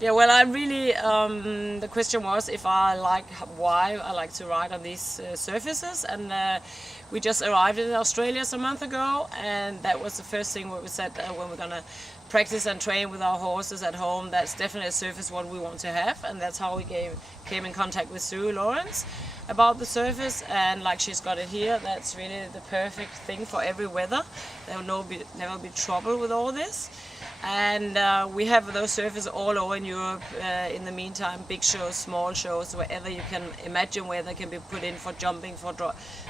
Yeah, well, I really, the question was if why I like to ride on these surfaces, and we just arrived in Australia some month ago, and that was the first thing we said when we're gonna practice and train with our horses at home. That's definitely a surface what we want to have, and that's how we came in contact with Sue Lawrence about the surface, and like she's got it here, that's really the perfect thing for every weather. There will never be trouble with all this. And we have those surfaces all over in Europe in the meantime, big shows, small shows, wherever you can imagine where they can be put in for jumping, for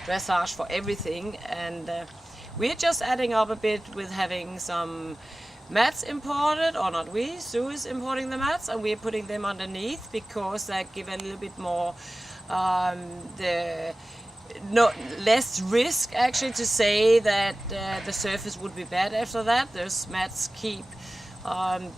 dressage, for everything. And we're just adding up a bit with having some mats imported, or not we, Sue is importing the mats, and we're putting them underneath because they give a little bit more less risk actually to say that the surface would be bad after that. Those mats keep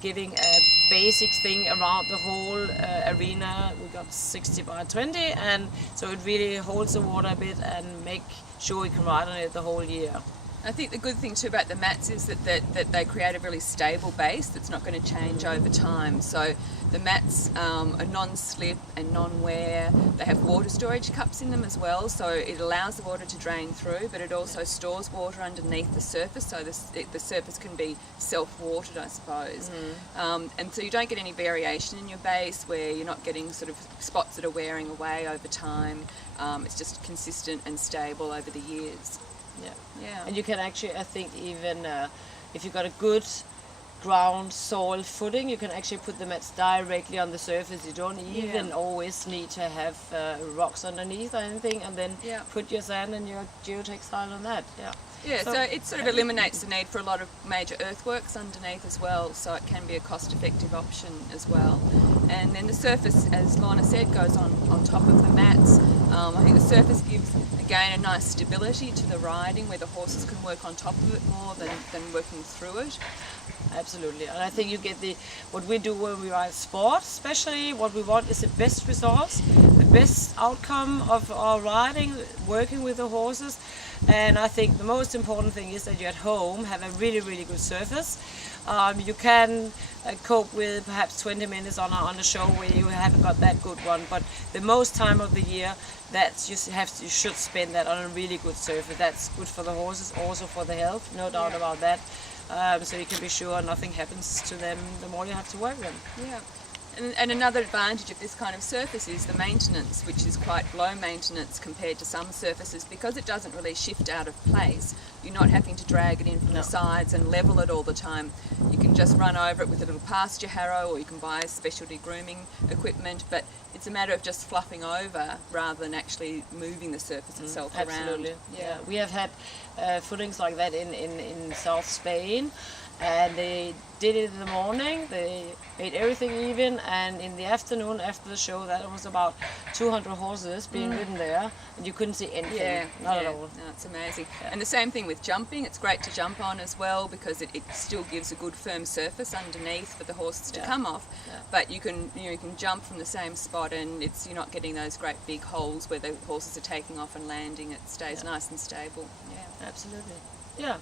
giving a basic thing around the whole arena. We got 60 by 20, and so it really holds the water a bit and make sure we can ride on it the whole year. I think the good thing too about the mats is that they create a really stable base that's not going to change over time. So the mats are non-slip and non-wear. They have water storage cups in them as well, so it allows the water to drain through, but it also stores water underneath the surface, so the surface can be self-watered, I suppose. And so you don't get any variation in your base where you're not getting sort of spots that are wearing away over time. It's just consistent and stable over the years. Yeah, and you can actually, I think, even if you've got a good ground soil footing, you can actually put the mats directly on the surface. You don't even always need to have rocks underneath or anything, and then put your sand and your geotextile on that. So it sort of eliminates the need for a lot of major earthworks underneath as well, so it can be a cost-effective option as well. And then the surface, as Lorna said, goes on top of the mats. I think the surface gives, again, a nice stability to the riding where the horses can work on top of it more than working through it. Absolutely, and I think you get what we do when we ride sport, especially what we want is the best results, the best outcome of our riding, working with the horses. And I think the most important thing is that you at home have a really, really good surface. You can cope with perhaps 20 minutes on a show where you haven't got that good one, but the most time of the year that you should spend that on a really good surface. That's good for the horses, also for the health, no doubt about that. So you can be sure nothing happens to them the more you have to work them. Yeah. And another advantage of this kind of surface is the maintenance, which is quite low maintenance compared to some surfaces because it doesn't really shift out of place. You're not having to drag it in from the sides and level it all the time. You can just run over it with a little pasture harrow, or you can buy specialty grooming equipment, but it's a matter of just fluffing over rather than actually moving the surface itself around. Absolutely. Yeah. We have had footings like that in South Spain, and they did it in the morning, they made everything even, and in the afternoon after the show, that was about 200 horses being ridden there, and you couldn't see anything, not at all. No, it's amazing. And the same thing with jumping. It's great to jump on as well because it still gives a good firm surface underneath for the horses to come off, but you can jump from the same spot, and you're not getting those great big holes where the horses are taking off and landing. It stays nice and stable. Absolutely. Yeah.